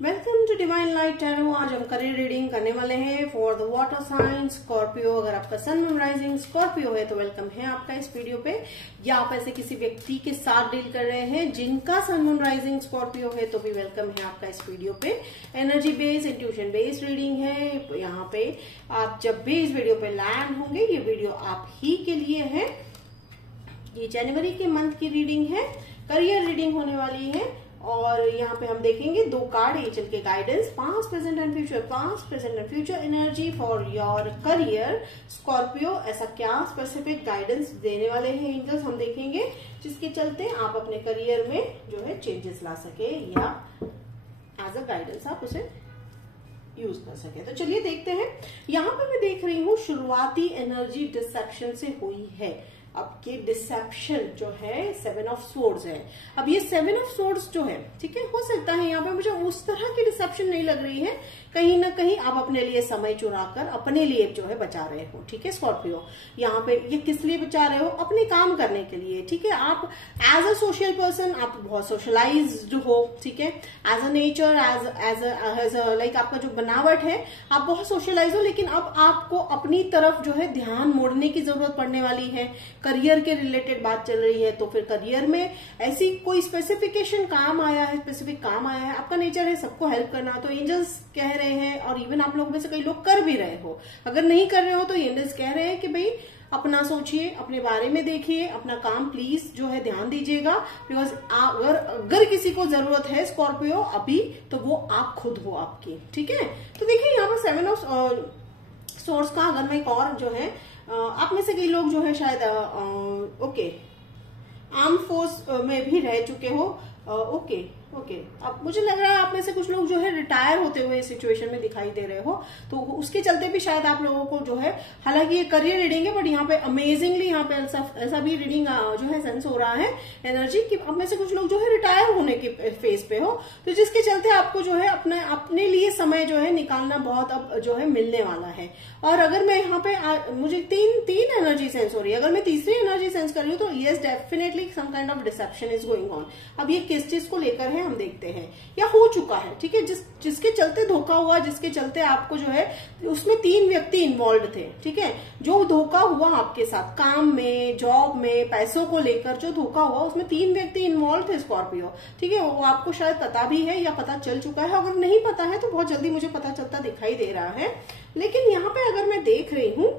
Welcome to divine light tarot. आज हम career reading करने वाले हैं for the water sign Scorpio. अगर आपका सन मून राइजिंग स्कॉर्पियो है तो वेलकम है आपका इस वीडियो पे। या आप ऐसे किसी व्यक्ति के साथ डील कर रहे हैं जिनका सन मून राइजिंग स्कॉर्पियो है तो भी वेलकम है आपका इस वीडियो पे। Energy based intuition based reading है। यहाँ पे आप जब भी इस वीडियो पे लैंड होंगे ये वीडियो आप ही के लिए है। ये जनवरी के मंथ की रीडिंग है, करियर रीडिंग होने वाली है। और यहाँ पे हम देखेंगे दो कार्ड एंजल के guidance, past present and future. Past present and future energy for your career Scorpio. ऐसा क्या स्पेसिफिक गाइडेंस देने वाले हैं एंजल्स हम देखेंगे, जिसके चलते आप अपने करियर में जो है चेंजेस ला सके या एज अ गाइडेंस आप उसे यूज कर सके। तो चलिए देखते हैं। यहाँ पे मैं देख रही हूँ शुरुआती एनर्जी डिसेप्शन से हुई है। अब ये डिसेप्शन जो है 7 ऑफ स्वॉर्ड्स है। अब ये 7 ऑफ स्वॉर्ड्स जो है, ठीक है, हो सकता है यहाँ पे मुझे उस तरह की डिसेप्शन नहीं लग रही है। कहीं ना कहीं आप अपने लिए समय चुराकर अपने लिए जो है बचा रहे हो, ठीक है स्कॉर्पियो। यहाँ पे ये किस लिए बचा रहे हो? अपने काम करने के लिए, ठीक है। आप एज अ सोशल पर्सन आप बहुत सोशलाइज्ड हो, ठीक है। As a nature as like आपका जो बनावट है आप बहुत सोशलाइज हो, लेकिन अब आपको अपनी तरफ जो है ध्यान मोड़ने की जरूरत पड़ने वाली है। करियर के रिलेटेड बात चल रही है तो फिर करियर में ऐसी कोई स्पेसिफिकेशन काम आया है, स्पेसिफिक काम आया है। आपका नेचर है सबको हेल्प करना, तो एंजल्स कह रहे हैं, और इवन आप लोग में से कई लोग कर भी रहे हो। अगर नहीं कर रहे हो तो एंजल्स कह रहे हैं कि भाई अपना सोचिए, अपने बारे में देखिए, अपना काम प्लीज जो है ध्यान दीजिएगा। बिकॉज अगर किसी को जरूरत है स्कॉर्पियो अभी तो वो आप खुद हो आपकी, ठीक है। तो देखिए यहाँ पर 7 ऑफ सोर्स का अगर मैं एक और जो है आप में से कई लोग जो है शायद आर्म फोर्स में भी रह चुके हो। ओके अब मुझे लग रहा है आप में से कुछ लोग जो है रिटायर होते हुए इस सिचुएशन में दिखाई दे रहे हो, तो उसके चलते भी शायद आप लोगों को जो है, हालांकि ये करियर रीडिंग है बट यहाँ पे अमेजिंगली यहाँ पे ऐसा भी रीडिंग जो है सेंस हो रहा है एनर्जी कि आप में से कुछ लोग जो है रिटायर होने के फेज पे हो, तो जिसके चलते आपको जो है अपने लिए समय जो है निकालना बहुत अब जो है मिलने वाला है। और अगर मैं यहाँ पे मुझे तीन एनर्जी सेंस हो रही है, अगर मैं तीसरी एनर्जी सेंस कर रही हूँ तो yes definitely some kind of deception is going on. अब ये किस चीज को लेकर है हम देखते हैं, या हो चुका है, ठीक है। जिसके चलते धोखा हुआ, जिसके चलते आपको जो है उसमें 3 व्यक्ति इन्वॉल्व थे, ठीक है। जो धोखा हुआ आपके साथ काम में, जॉब में, पैसों को लेकर जो धोखा हुआ उसमें 3 व्यक्ति इन्वॉल्व थे स्कॉर्पियो, ठीक है। वो आपको शायद पता भी है या पता चल चुका है। अगर नहीं पता है तो बहुत जल्दी मुझे पता चलता दिखाई दे रहा है। लेकिन यहाँ पे अगर मैं देख रही हूँ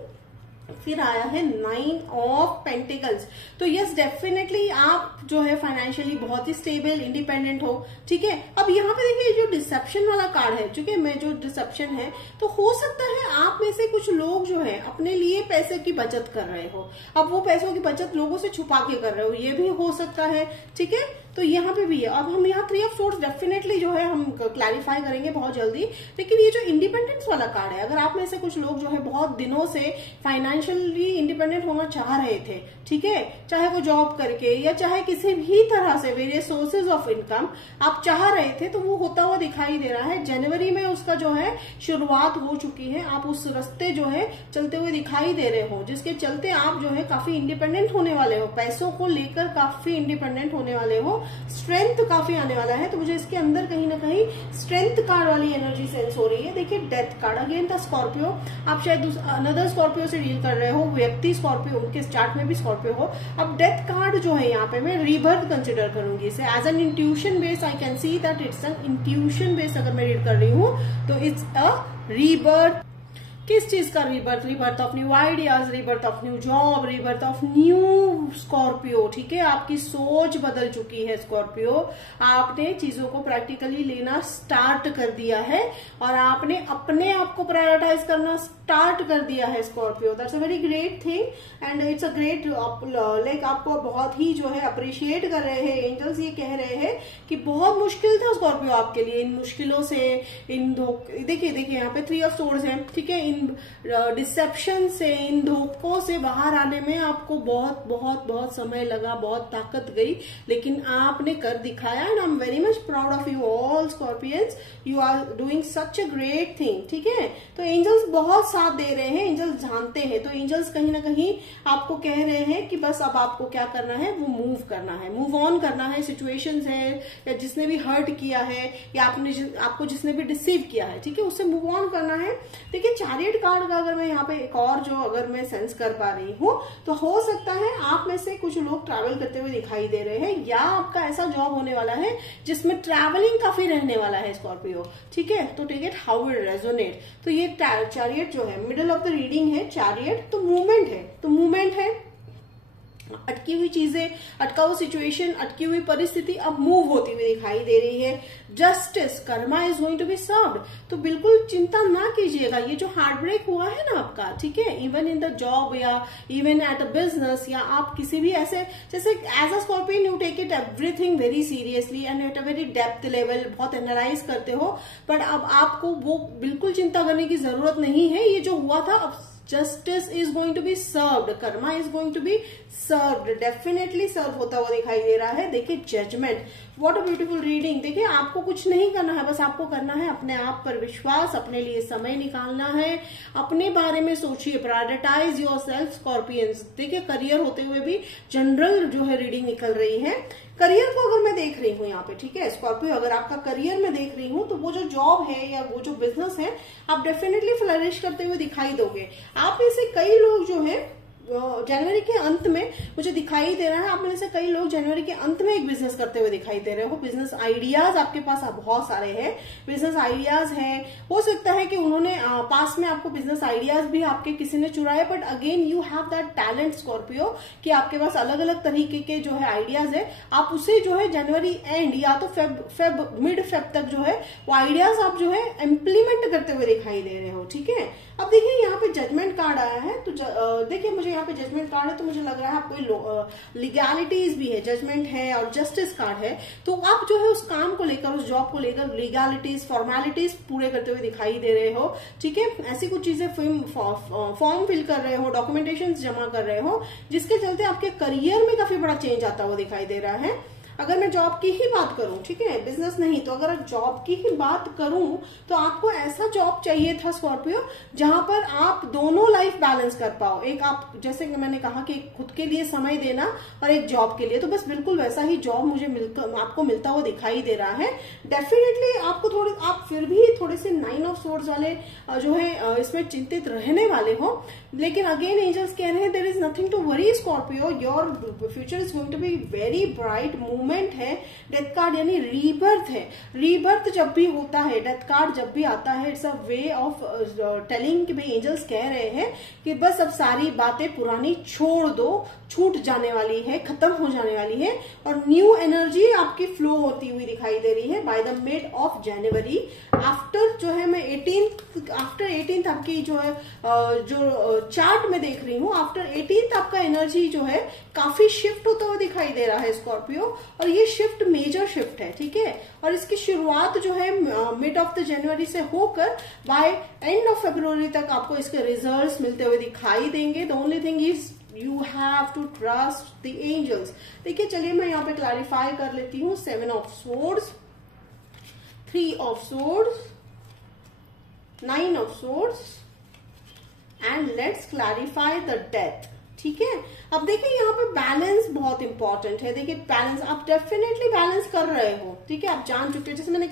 फिर आया है 9 ऑफ पेंटिकल्स, तो यस डेफिनेटली आप जो है फाइनेंशियली बहुत ही स्टेबल इंडिपेंडेंट हो, ठीक है। अब यहाँ पे देखिए जो डिसेप्शन वाला कार्ड है, चूंकि मैं जो डिसेप्शन है तो हो सकता है आप में से कुछ लोग जो है अपने लिए पैसे की बचत कर रहे हो। अब वो पैसों की बचत लोगों से छुपा के कर रहे हो, ये भी हो सकता है, ठीक है। तो यहाँ पे भी है। अब हम यहाँ 3 ऑफ सोर्स डेफिनेटली जो है हम क्लैरिफाई करेंगे बहुत जल्दी। लेकिन ये जो इंडिपेंडेंस वाला कार्ड है, अगर आप में से कुछ लोग जो है बहुत दिनों से फाइनेंशियली इंडिपेंडेंट होना चाह रहे थे, ठीक है, चाहे वो जॉब करके या चाहे किसी भी तरह से वेरियस सोर्सेज ऑफ इनकम आप चाह रहे थे, तो वो होता हुआ दिखाई दे रहा है। जनवरी में उसका जो है शुरुआत हो चुकी है। आप उस रास्ते जो है चलते हुए दिखाई दे रहे हो, जिसके चलते आप जो है काफी इंडिपेंडेंट होने वाले हो, पैसों को लेकर काफी इंडिपेंडेंट होने वाले हो, स्ट्रेंथ काफी आने वाला है। तो मुझे इसके अंदर कहीं ना कहीं स्ट्रेंथ कार्ड वाली एनर्जी सेंस हो रही है। देखिए डेथ कार्ड अगेन था स्कॉर्पियो। आप शायद अनदर स्कॉर्पियो से डील कर रहे हो, व्यक्ति स्कॉर्पियो, उनके चार्ट में भी स्कॉर्पियो हो। अब डेथ कार्ड जो है यहाँ पे मैं रीबर्थ कंसिडर करूंगी इसे as an intuition base. I can see that it's an intuition base. अगर मैं रीड कर रही हूँ तो इट्स अ रीबर्थ। किस चीज का rebirth? Rebirth of new ideas, rebirth of new job, rebirth of new Scorpio, ठीक है। आपकी सोच बदल चुकी है स्कॉर्पियो। आपने चीजों को प्रैक्टिकली लेना स्टार्ट कर दिया है और आपने अपने आप को प्रायोरिटाइज करना स्टार्ट कर दिया है Scorpio. That's a very great thing and it's a great like आपको बहुत ही जो है अप्रिशिएट कर रहे हैं एंजल्स। ये कह रहे हैं कि बहुत मुश्किल था स्कॉर्पियो आपके लिए, इन मुश्किलों से, इन देखिए यहाँ पे 3 ऑफ सोर्ड्स है, ठीक है। इन डिसेप्शन से, इन धोखों से बाहर आने में आपको बहुत बहुत बहुत समय लगा, बहुत ताकत गई, लेकिन आपने कर दिखाया। And I am very much proud of you all Scorpions. You are doing such a great thing, ठीक है। तो एंजल्स बहुत साथ दे रहे हैं, एंजल्स जानते हैं, तो एंजल्स कहीं ना कहीं आपको कह रहे हैं कि बस अब आपको क्या करना है, वो मूव करना है, मूव ऑन करना है। सिचुएशंस है या जिसने भी हर्ट किया है या आपको जिसने भी डिसीव किया है, ठीक है, उससे मूव ऑन करना है। देखिए चैरियट कार्ड का अगर मैं यहाँ पे एक और जो अगर मैं सेंस कर पा रही हूँ, तो हो सकता है आप में से कुछ लोग ट्रैवल करते हुए दिखाई दे रहे हैं, या आपका ऐसा जॉब होने वाला है जिसमें ट्रैवलिंग काफी रहने वाला है स्कॉर्पियो, ठीक है। तो take it how it resonate. तो ये चैरियट जो है मिडिल ऑफ द रीडिंग है, चैरियट तो मूवमेंट है, तो मूवमेंट है, अटकी हुई चीजें, अटका हुआ सिचुएशन, अटकी हुई परिस्थिति अब मूव होती हुई दिखाई दे रही है। Justice, karma is going to be served. तो बिल्कुल चिंता ना कीजिएगा, ये जो हार्ट ब्रेक हुआ है ना आपका, ठीक है, इवन इन द जॉब या इवन एट अ बिजनेस, या आप किसी भी ऐसे, जैसे as a Scorpion you take it everything very seriously and at a very depth level, बहुत एनालाइज करते हो, बट अब आपको वो बिल्कुल चिंता करने की जरूरत नहीं है। ये जो हुआ था, अब justice is going to be served, karma is going to be served, definitely serve होता हुआ दिखाई दे रहा है। देखिए judgement, what a beautiful reading. देखिए आपको कुछ नहीं करना है, बस आपको करना है अपने आप पर विश्वास, अपने लिए समय निकालना है, अपने बारे में सोचिए, प्रायोरिटाइज योर सेल्फ स्कॉर्पियंस। देखिए करियर होते हुए भी जनरल जो है रीडिंग निकल रही है। करियर को अगर मैं देख रही हूँ यहाँ पे, ठीक है स्कॉर्पियो, अगर आपका करियर में देख रही हूँ, तो वो जो जॉब है या वो जो बिजनेस है, आप डेफिनेटली फ्लरिश करते हुए दिखाई दोगे। आप में से कई लोग जो है जनवरी के अंत में मुझे दिखाई दे रहा है, आप में से कई लोग जनवरी के अंत में एक बिजनेस करते हुए दिखाई दे रहे हो। बिजनेस आइडियाज आपके पास बहुत सारे हैं, बिजनेस आइडियाज हैं। हो सकता है कि उन्होंने पास में आपको बिजनेस आइडियाज भी आपके किसी ने चुराए, but again you have that talent Scorpio कि आपके पास अलग अलग तरीके के जो है आइडियाज है। आप उसे जो है जनवरी एंड या तो मिड फेब तक जो है वो आइडियाज आप जो है इम्प्लीमेंट करते हुए दिखाई दे रहे हो, ठीक है। अब देखिए यहाँ पे जजमेंट कार्ड आया है, तो देखिए मुझे यहाँ पे जजमेंट कार्ड है, तो मुझे लग रहा है आपको लीगैलिटीज भी है, जजमेंट है और जस्टिस कार्ड है। तो आप जो है उस काम को लेकर, उस जॉब को लेकर लीगैलिटीज, फॉर्मेलिटीज पूरे करते हुए दिखाई दे रहे हो, ठीक है। ऐसी कुछ चीजें फॉर्म फिल कर रहे हो, डॉक्यूमेंटेशन जमा कर रहे हो, जिसके चलते आपके करियर में काफी बड़ा चेंज आता हुआ दिखाई दे रहा है। अगर मैं जॉब की ही बात करूं, ठीक है, बिजनेस नहीं, तो अगर जॉब की ही बात करूं, तो आपको ऐसा जॉब चाहिए था स्कॉर्पियो जहां पर आप दोनों लाइफ बैलेंस कर पाओ। एक आप, जैसे कि मैंने कहा कि खुद के लिए समय देना और एक जॉब के लिए, तो बस बिल्कुल वैसा ही जॉब मुझे आपको मिलता हुआ दिखाई दे रहा है। डेफिनेटली आपको थोड़े, आप फिर भी थोड़े से 9 ऑफ सोर्ड्स वाले जो है इसमें चिंतित रहने वाले हो, लेकिन अगेन एंजल्स कह रहे हैं there is nothing to worry Scorpio, your future is going to be very bright. Movement है, डेथ कार्ड यानी रीबर्थ है। रीबर्थ जब भी होता है, डेथ कार्ड जब भी आता है, it's a way of telling कि भाई एंजल्स कह रहे हैं कि बस अब सारी बातें पुरानी छोड़ दो, छूट जाने वाली है, खत्म हो जाने वाली है, और न्यू एनर्जी आपकी फ्लो होती हुई दिखाई दे रही है by the mid of January. After जो है मैं 18th आपकी जो है जो चार्ट में देख रही हूँ, आफ्टर 18th आपका एनर्जी जो है काफी शिफ्ट होता हुआ दिखाई दे रहा है स्कॉर्पियो, और ये शिफ्ट मेजर शिफ्ट है, ठीक है। और इसकी शुरुआत जो है मिड ऑफ द जनवरी से होकर बाय एंड ऑफ फरवरी तक आपको इसके रिजल्ट्स मिलते हुए दिखाई देंगे। The only thing is you have to trust the angels. देखिए चलिए मैं यहाँ पे क्लैरिफाई कर लेती हूँ। 7 of swords, 3 of swords, 9 of swords, and let's clarify the death, ठीक है। अब देखिए यहाँ पे बैलेंस बहुत इंपॉर्टेंट है। देखिए बैलेंस, आप डेफिनेटली बैलेंस कर रहे हो, ठीक है, आप जान चुके हो। जैसे मैंने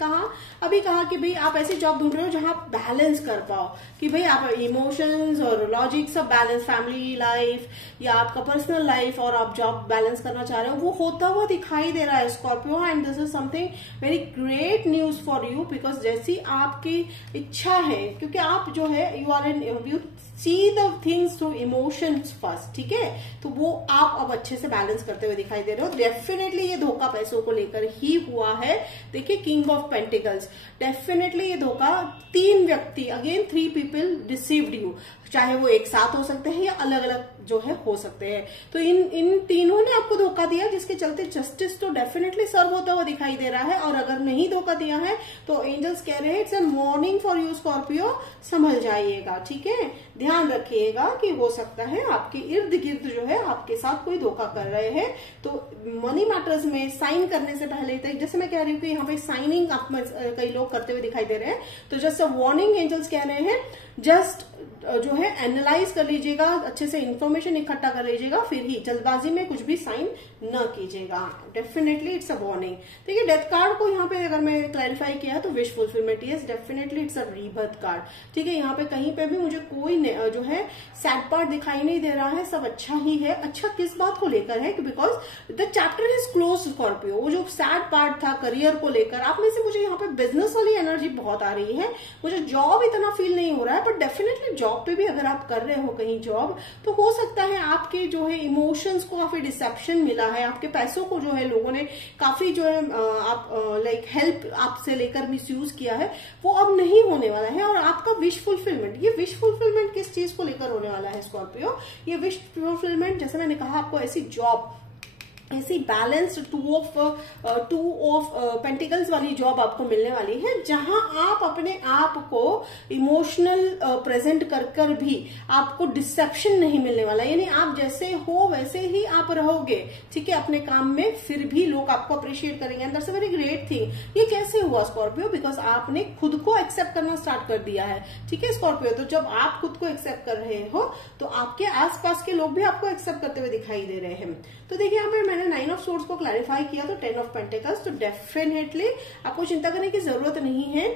अभी कहा कि भाई आप ऐसी जॉब ढूंढ रहे हो जहां आप बैलेंस कर पाओ, कि भाई आप इमोशंस और लॉजिक सब बैलेंस, फैमिली लाइफ या आपका पर्सनल लाइफ और आप जॉब बैलेंस करना चाह रहे हो, वो होता हुआ दिखाई दे रहा है Scorpio. And this is something very great news for you, because जैसी आपकी इच्छा है, क्योंकि आप जो है you are in you see the things through emotions first, ठीक है, तो वो आप अब अच्छे से बैलेंस करते हुए दिखाई दे रहे हो। डेफिनेटली ये धोखा पैसों को लेकर ही हुआ है। देखिए किंग ऑफ पेंटिकल्स, डेफिनेटली ये धोखा 3 व्यक्ति, अगेन 3 पीपल डिसीव्ड यू, चाहे वो एक साथ हो सकते हैं या अलग अलग जो है हो सकते हैं। तो इन तीनों ने आपको धोखा दिया, जिसके चलते जस्टिस तो डेफिनेटली सर्व होता हुआ दिखाई दे रहा है। और अगर नहीं धोखा दिया है तो एंजल्स कह रहे हैं it's a morning for you Scorpio, संभल जाइएगा, ठीक है। ध्यान रखिएगा कि हो सकता है आपके इर्द गिर्द जो है है, आपके साथ कोई धोखा कर रहे हैं। तो मनी मैटर्स में साइन करने से पहले तक, जैसे मैं कह रही हूँ कि यहाँ पे साइनिंग आप कई लोग करते हुए दिखाई दे रहे हैं, तो जस्ट वार्निंग एंजल्स कह रहे हैं जस्ट जो है एनालाइज कर लीजिएगा, अच्छे से इंफॉर्मेशन इकट्ठा कर लीजिएगा, फिर ही जल्दबाजी में कुछ भी साइन न कीजिएगा। Definitely it's a warning. देखिए डेथ कार्ड को यहाँ पे अगर मैं क्लैरिफाई किया है तो wish fulfilment, yes definitely it's a rebirth card. ठीक है, यहाँ पे कहीं पे भी मुझे कोई जो है सैड पार्ट दिखाई नहीं दे रहा है, सब अच्छा ही है। अच्छा किस बात को लेकर है, because the chapter is close Scorpio. वो जो सैड पार्ट था करियर को लेकर, आप में से मुझे यहाँ पे बिजनेस वाली एनर्जी बहुत आ रही है, मुझे जॉब इतना फील नहीं हो रहा है, बट डेफिनेटली जॉब पे भी अगर आप कर रहे हो कहीं जॉब, तो हो सकता है आपके जो है इमोशंस को काफी डिसेप्शन मिला है, आपके पैसों को जो है लोगों ने काफी जो है आप लाइक हेल्प आपसे लेकर मिसयूज किया है, वो अब नहीं होने वाला है। और आपका विश फुलफिलमेंट, ये विश फुलफिलमेंट किस चीज को लेकर होने वाला है स्कॉर्पियो, ये विश फुलफिलमेंट जैसे मैंने कहा आपको ऐसी जॉब, ऐसी बैलेंस्ड टू ऑफ पेंटिकल्स वाली जॉब आपको मिलने वाली है, जहां आप अपने आप को इमोशनल प्रेजेंट कर कर भी आपको डिसेप्शन नहीं मिलने वाला, यानी आप जैसे हो वैसे ही आप रहोगे। ठीक है, अपने काम में फिर भी लोग आपको अप्रिशिएट करेंगे, and that's a very great thing. ये कैसे हुआ स्कॉर्पियो, बिकॉज आपने खुद को एक्सेप्ट करना स्टार्ट कर दिया है। ठीक है स्कॉर्पियो, तो जब आप खुद को एक्सेप्ट कर रहे हो तो आपके आसपास के लोग भी आपको एक्सेप्ट करते हुए दिखाई दे रहे हैं। तो देखिए यहाँ पे मैंने 9 ऑफ सोर्ड्स को क्लैरिफाई किया, तो 10 ऑफ पेंटिकल्स, तो डेफिनेटली आपको चिंता करने की जरूरत नहीं है।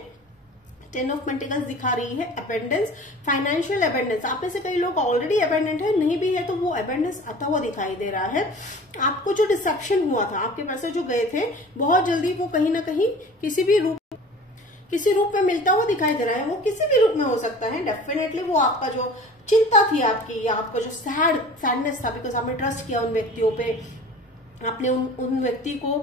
10 ऑफ पेंटिकल्स दिखा रही है अबेंडेंस, फाइनेंशियल अबेंडेंस। आप में से कई लोग ऑलरेडी अबेंडेंट है, नहीं भी है तो वो अबेंडेंस आता हुआ दिखाई दे रहा है। आपको जो डिसेप्शन हुआ था, आपके पैसे जो गए थे, बहुत जल्दी वो कहीं ना कहीं किसी रूप में मिलता हुआ दिखाई दे रहा है। वो किसी भी रूप में हो सकता है। डेफिनेटली वो आपका जो चिंता थी आपकी, या आपका जो सैडनेस था, बिकॉज आपने ट्रस्ट किया उन व्यक्तियों पे, आपने उन व्यक्ति को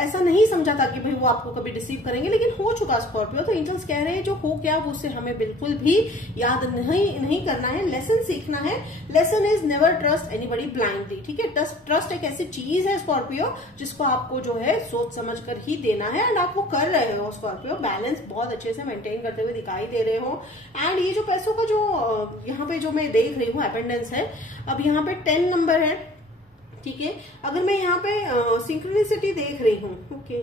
ऐसा नहीं समझा था कि भाई वो आपको कभी डिसीव करेंगे, लेकिन हो चुका स्कॉर्पियो। तो एंजल्स कह रहे हैं जो हो गया वो उससे हमें बिल्कुल भी याद नहीं करना है, लेसन सीखना है। Lesson is never trust anybody blindly. ठीक है, ट्रस्ट एक ऐसी चीज है स्कॉर्पियो जिसको आपको जो है सोच समझ कर ही देना है, एंड आप वो कर रहे हो स्कॉर्पियो। बैलेंस बहुत अच्छे से मेंटेन करते हुए दिखाई दे रहे हो। एंड ये जो पैसों का जो यहाँ पे जो मैं देख रही हूँ अबेंडेंस है, अब यहाँ पे 10 नंबर है। ठीक है, अगर मैं यहाँ पे सिंक्रोनिसिटी देख रही हूँ, ओके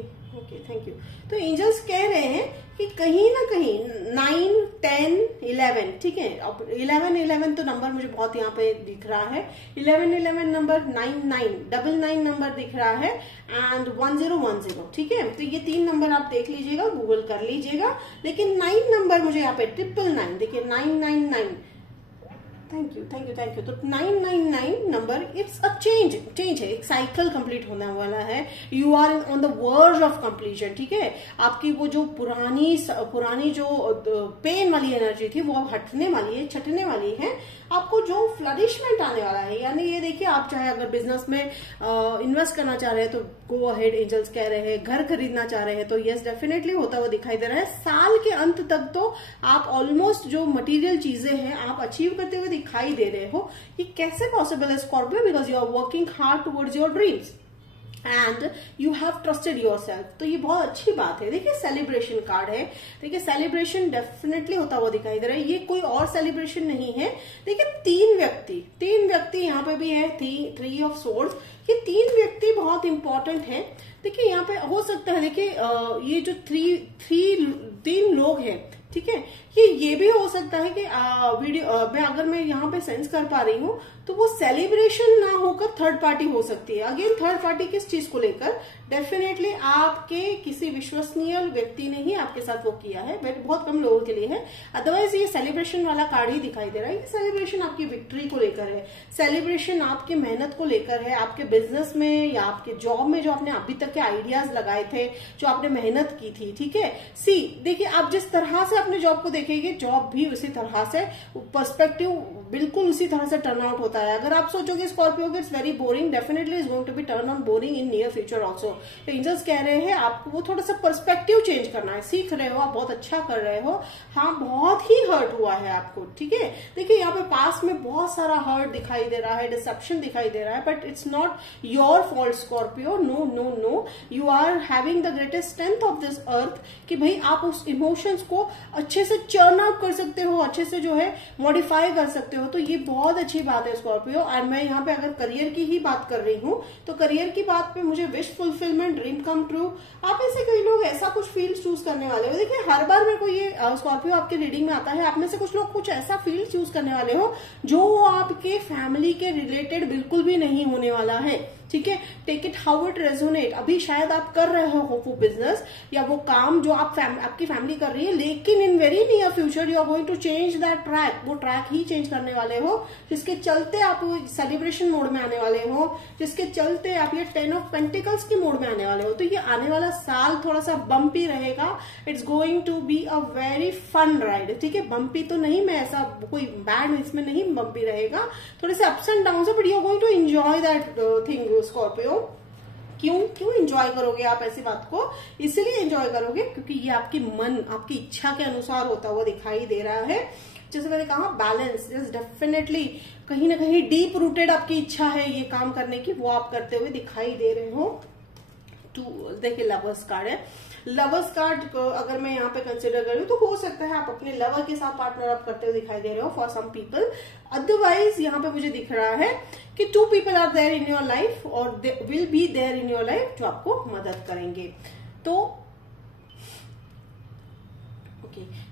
थैंक यू। तो एंजल्स कह रहे हैं कि कहीं ना कहीं 9, 10, 11, ठीक है, अब 11 तो नंबर मुझे बहुत यहाँ पे दिख रहा है। 11 नंबर, 99 नंबर दिख रहा है, एंड 1010। ठीक है, तो ये 3 नंबर आप देख लीजिएगा, गूगल कर लीजिएगा। लेकिन 9 नंबर मुझे यहाँ पे 999, देखिए 999, थैंक यू। तो 999 नंबर, इट्स अ चेंज है, एक साइकिल कंप्लीट होने वाला है। You are on the verge of completion. ठीक है, आपकी वो जो पुरानी जो पेन वाली एनर्जी थी वो हटने वाली है, छटने वाली है। आपको जो फ्लरिशमेंट आने वाला है, यानी ये देखिए, आप चाहे अगर बिजनेस में इन्वेस्ट करना चाह रहे हैं तो गो अहेड, एंजल्स कह रहे हैं। घर खरीदना चाह रहे हैं तो यस डेफिनेटली होता हुआ दिखाई दे रहा है। साल के अंत तक तो आप ऑलमोस्ट जो मटेरियल चीजें हैं आप अचीव करते हुए दिखाई दे रहे हो। ये कैसे पॉसिबल है Scorpio, because you are working hard towards your dreams and you have trusted yourself. तो ये बहुत अच्छी बात है। देखिए सेलिब्रेशन कार्ड है, देखिए सेलिब्रेशन डेफिनेटली होता हुआ दिखाई दे रहा है। ये कोई और सेलिब्रेशन नहीं है। देखिए 3 व्यक्ति यहाँ पे भी है, 3 ऑफ सोर्ड्स। ये 3 व्यक्ति बहुत इंपॉर्टेंट है। देखिए यहाँ पे हो सकता है, देखिए ये जो 3 लोग हैं, ठीक है, ये भी हो सकता है कि अगर मैं यहाँ पे सेंस कर पा रही हूँ तो वो सेलिब्रेशन ना होकर थर्ड पार्टी हो सकती है। अगेन थर्ड पार्टी किस चीज को लेकर, डेफिनेटली आपके किसी विश्वसनीय व्यक्ति ने ही आपके साथ वो किया है, बट बहुत कम लोगों के लिए है। अदरवाइज ये सेलिब्रेशन वाला कार्ड ही दिखाई दे रहा है। ये सेलिब्रेशन आपकी विक्ट्री को लेकर है, सेलिब्रेशन आपकी मेहनत को लेकर है, आपके बिजनेस में या आपके जॉब में जो आपने अभी तक के आइडियाज लगाए थे, जो आपने मेहनत की थी। ठीक है, देखिए आप जिस तरह से अपने जॉब को देखेंगे, जॉब भी उसी तरह से, पर्सपेक्टिव बिल्कुल उसी तरह से टर्न आउट होता है। अगर आप सोचोगे Scorpio it's very boring, definitely is going to be turn on boring in near future also. तो एंजल्स कह रहे हैं आपको वो थोड़ा सा पर्सपेक्टिव चेंज करना है। सीख रहे हो, आप बहुत अच्छा कर रहे हो। हाँ, बहुत ही हर्ट हुआ है आपको। ठीक है, देखिए यहाँ पे पास में बहुत सारा हर्ट दिखाई दे रहा है, डिसेप्शन दिखाई दे रहा है, but it's not your fault Scorpio. No, you are having the greatest strength of this earth कि भाई आप उस इमोशंस को अच्छे से चर्न आउट कर सकते हो, अच्छे से जो है मॉडिफाई कर सकते हो। तो ये बहुत अच्छी बात है स्कॉर्पियो। एंड मैं यहाँ पे अगर करियर की ही बात कर रही हूँ तो करियर की बात पे मुझे wish fulfilment, dream come true, आप ऐसे कई लोग ऐसा कुछ फील्ड चूज करने वाले हो। देखिए हर बार मेरे को ये स्कॉर्पियो आपके रीडिंग में आता है, आप में से कुछ लोग कुछ ऐसा फील्ड चूज करने वाले हो जो आपके फैमिली के रिलेटेड बिल्कुल भी नहीं होने वाला है। ठीक है, take it how it resonate. अभी शायद आप कर रहे हो वो बिजनेस या वो काम जो आपकी फैमिली कर रही है, लेकिन in very near future you are going to change that track. वो ट्रैक ही चेंज करने वाले हो, जिसके चलते आप सेलिब्रेशन मोड में आने वाले हो, जिसके चलते आप ये 10 ऑफ पेंटिकल्स की मोड में आने वाले हो। तो ये आने वाला साल थोड़ा सा बम्पी रहेगा। It's going to be a very fun ride. ठीक है, बम्पी तो नहीं, मैं ऐसा कोई बैड इसमें नहीं बम्पी रहेगा, थोड़े से अप्स एंड डाउन है, but you are going to enjoy that thing Scorpio. क्यों एंजॉय करोगे आप ऐसी बात को? इसलिए एंजॉय करोगे क्योंकि ये आपकी मन, आपकी इच्छा के अनुसार होता हुआ दिखाई दे रहा है। जैसे मैंने कहा बैलेंस, जस्ट डेफिनेटली कहीं ना कहीं डीप रूटेड आपकी इच्छा है ये काम करने की, वो आप करते हुए दिखाई दे रहे हो। देखिए लवर्स कार्ड है, लवर्स कार्ड अगर मैं यहाँ पे कंसिडर करूँ तो हो सकता है आप अपने लवर के साथ पार्टनर अप करते हुए दिखाई दे रहे हो फॉर सम पीपल। अदरवाइज यहाँ पे मुझे दिख रहा है कि 2 people are there in your life और they will be there in your life जो आपको मदद करेंगे। तो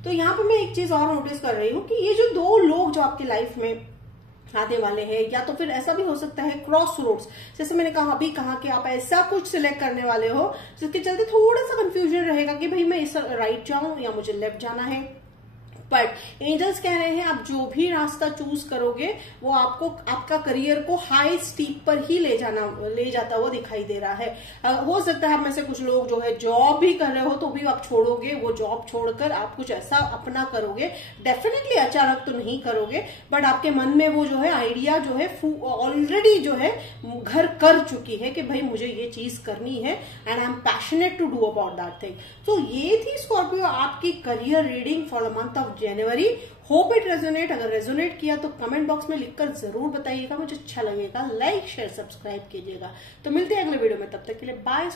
तो यहाँ पे मैं एक चीज और नोटिस कर रही हूँ कि ये जो 2 लोग जो आपकी लाइफ में आने वाले हैं, या तो फिर ऐसा भी हो सकता है क्रॉस रोड्स, जैसे मैंने अभी कहा कि आप ऐसा कुछ सिलेक्ट करने वाले हो जिसके चलते थोड़ा सा कंफ्यूजन रहेगा कि भाई मैं इस राइट जाऊं या मुझे लेफ्ट जाना है। बट एंजल्स कह रहे हैं आप जो भी रास्ता चूज करोगे वो आपको आपका करियर को हाई स्टीप पर ही ले जाता हुआ दिखाई दे रहा है। हो सकता है आप में से कुछ लोग जो है जॉब भी कर रहे हो तो भी आप छोड़ोगे, वो जॉब छोड़कर आप कुछ ऐसा अपना करोगे। डेफिनेटली अचानक तो नहीं करोगे, बट आपके मन में वो जो है आइडिया जो है ऑलरेडी जो है घर कर चुकी है कि भाई मुझे ये चीज करनी है and I am passionate to do about that thing. तो ये थी स्कॉर्पियो आपकी career reading for the month of January. Hope it resonate. अगर रेजोनेट किया तो कमेंट बॉक्स में लिखकर जरूर बताइएगा, मुझे अच्छा लगेगा। लाइक शेयर सब्सक्राइब कीजिएगा। तो मिलते हैं अगले वीडियो में, तब तक के लिए बाय।